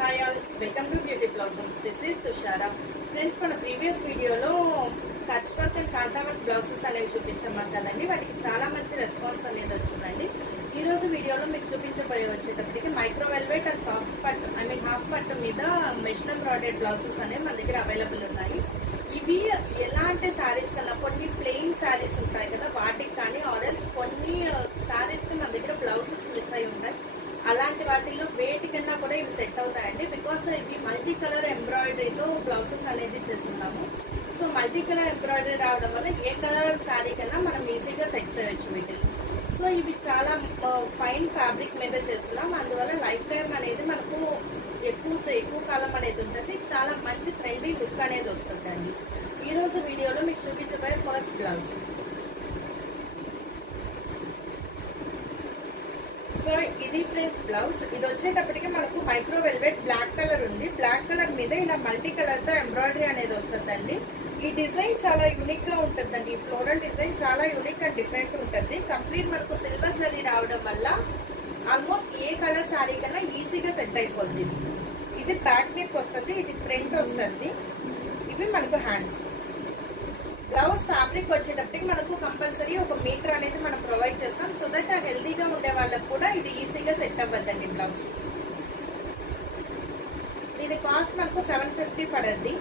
Hi all, welcome to Beauty Blossoms. This is Tushara. Friends, మన previous వీడియోలో Kutch work and kantha work blouses అనేవి చూపించాము కదండి. వాటికి చాలా మంచి రెస్పాన్స్ అనేది వచ్చిందండి. ఈ రోజు వీడియోలో మీకు చూపించబోయే వచ్చేటప్పటికి మైక్రో వెల్వెట్ అండ్ సాఫ్ట్ పట్టు హాఫ్ పట్టు మీద మెషిన్ ఎంబ్రాయిడరీ బ్లౌజెస్ అనేవి మన దగ్గర అవైలబుల్ ఉన్నాయి. ఇవి ఎలాంటి శారీస్ కన్నా కొన్ని ప్లెయిన్ శారీస్ ఉంటాయి కదా, వాటికి కానీ ఆరెల్స్ కొన్ని శారీస్ కి మన దగ్గర బ్లౌజెస్ మిస్ అయి ఉంటాయి. అలాంటి వాటిల్లో వేటికన్నా కూడా ఇవి సెట్ అవుతాయండి. బికాస్ ఇవి మల్టీ కలర్ ఎంబ్రాయిడరీతో బ్లౌజెస్ అనేది చేస్తున్నాము. సో మల్టీ కలర్ ఎంబ్రాయిడరీ రావడం వల్ల ఏ కలర్ శారీ కన్నా మనం ఈజీగా సెట్ చేయొచ్చు వీటిని. సో ఇవి చాలా ఫైన్ ఫ్యాబ్రిక్ మీద చేస్తున్నాం. అందువల్ల లైఫ్ టైం అనేది మనకు ఎక్కువ కాలం అనేది ఉంటుంది. చాలా మంచి ట్రెండీ లుక్ అనేది వస్తుందండి. ఈ రోజు వీడియోలో మీకు చూపించబోయే ఫస్ట్ బ్లౌజ్. సో ఇది ఫ్రెండ్స్ బ్లౌజ్. ఇది వచ్చేటప్పటికి మనకు మైక్రో వెల్వెట్ బ్లాక్ కలర్ ఉంది. బ్లాక్ కలర్ మీద ఇలా మల్టీ కలర్ తో ఎంబ్రాయిడరీ అనేది వస్తుందండి. ఈ డిజైన్ చాలా యూనిక్ గా ఉంటుందండి. ఈ ఫ్లోరల్ డిజైన్ చాలా యూనిక్ అండ్ డిఫరెంట్ ఉంటుంది. కంప్లీట్ మనకు సిల్వర్ జరీ రావడం వల్ల ఆల్మోస్ట్ ఏ కలర్ శారీ కన్నా ఈజీగా సెట్ అయిపోద్ది. ఇది బ్యాక్ నెక్ వస్తుంది, ఇది ఫ్రంట్ వస్తుంది. ఇవి మనకు హ్యాండ్స్. బ్లౌజ్ ఫ్యాబ్రిక్ వచ్చేటప్పటికి మనకు కంపల్సరీ 1 మీటర్ అనేది మనం ప్రొవైడ్ చేస్తాం. సో దట్ హెల్దీగా ఉండే వాళ్ళకు కూడా ఇది ఈజీగా సెట్ అవ్వద్దండి బ్లౌజ్. దీని కాస్ట్ మనకు 750 పడద్ది.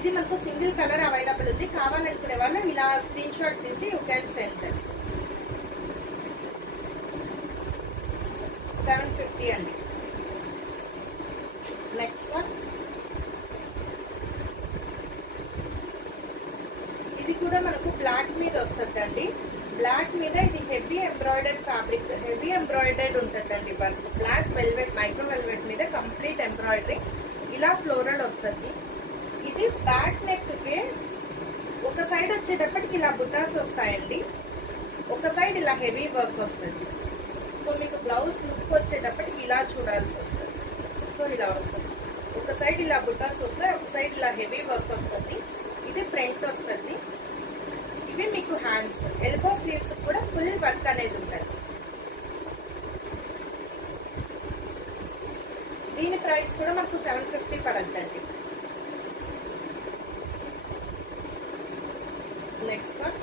ఇది మనకు సింగిల్ కలర్ అవైలబుల్ ఉంది. కావాలనుకునే వాళ్ళు ఇలా స్క్రీన్ షాట్ తీసి యూ క్యాన్ సెండ్. 750 అండి. నెక్స్ట్ వన్, ఇది కూడా మనకు బ్లాక్ మీద వస్తుందండి. బ్లాక్ మీద ఇది heavy embroidered fabric, heavy embroidered ఉంటుందండి work. Black velvet micro velvet మీద కంప్లీట్ ఎంబ్రాయిడరీ ఇలా ఫ్లోరల్ వస్తుంది. ఇది బ్యాక్ నెక్ కి ఒక సైడ్ వచ్చేటప్పటికి ఇలా బుటాస్ వస్తాయండి, ఒక సైడ్ ఇలా హెవీ వర్క్ వస్తుంది. సో మీకు బ్లౌజ్ లుక్ వచ్చేటప్పటికి ఇలా చూడాల్సి వస్తుంది. సో ఇలా వస్తుంది, ఒక సైడ్ ఇలా బుటాస్ వస్తాయి, ఒక సైడ్ ఇలా హెవీ వర్క్ వస్తుంది. ఇది ఫ్రంట్ వస్తుంది. ఇవి మీకు హ్యాండ్స్, ఎల్బో స్లీవ్స్ కూడా ఫుల్ వర్క్ అనేది ఉంటుంది. దీని ప్రైస్ కూడా మనకు 750 పడద్దండి. నెక్స్ట్ వన్,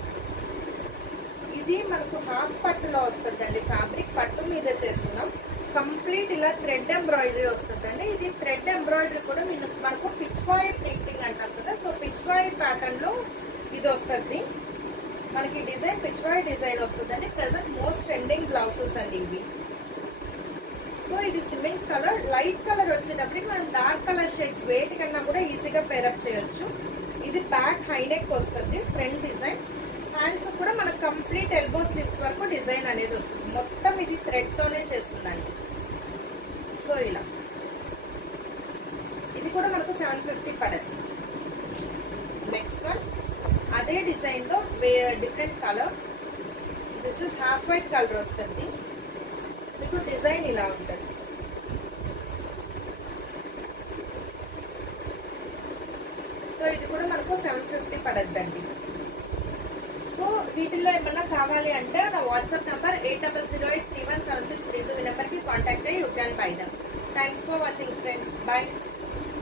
ఇది మనకు హాఫ్ పట్టులో వస్తుందండి. ఫ్యాబ్రిక్ పట్టు మీద చేస్తున్నాం. కంప్లీట్ ఇలా థ్రెడ్ ఎంబ్రాయిడరీ వస్తుందండి. ఇది థ్రెడ్ ఎంబ్రాయిడరీ కూడా మనకు పిచ్ బాయ్ ప్రింటింగ్ అంటాం కదా. సో పిచ్ బాయ్ ప్యాటర్న్ లో ఇది వస్తుంది. మనకి డిజైన్ పిచ్ బాయ్ డిజైన్ వస్తుందండి. ప్రెసెంట్ మోస్ట్ ట్రెండింగ్ బ్లౌజెస్ అండి ఇవి. సో ఇది సిమెంట్ కలర్, లైట్ కలర్ వచ్చేటప్పటికి మనం డార్క్ కలర్ షేడ్స్ వేటి కన్నా కూడా ఈజీగా పేరప్ చేయొచ్చు. ఇది బ్యాక్ హై నెక్ వస్తుంది, ఫ్రంట్ డిజైన్. హ్యాండ్స్ కూడా మనకు కంప్లీట్ ఎల్బో స్లీవ్స్ వరకు డిజైన్ అనేది వస్తుంది. మొత్తం ఇది థ్రెడ్ తోనే చేస్తుందండి. సో ఇలా ఇది కూడా మనకు 750 పడదు. నెక్స్ట్ వన్, అదే డిజైన్ లో different colour. This is half white colour వస్తుంది. మీకు డిజైన్ ఇలా ఉంటుంది. సో ఇది కూడా మనకు 750 పడద్దండి. సో వీటిల్లో ఏమన్నా కావాలి అంటే నా వాట్సాప్ నంబర్ 8008317632 ఈ నెంబర్కి కాంటాక్ట్ అయ్యి you can buy them. Thanks for watching friends. Bye.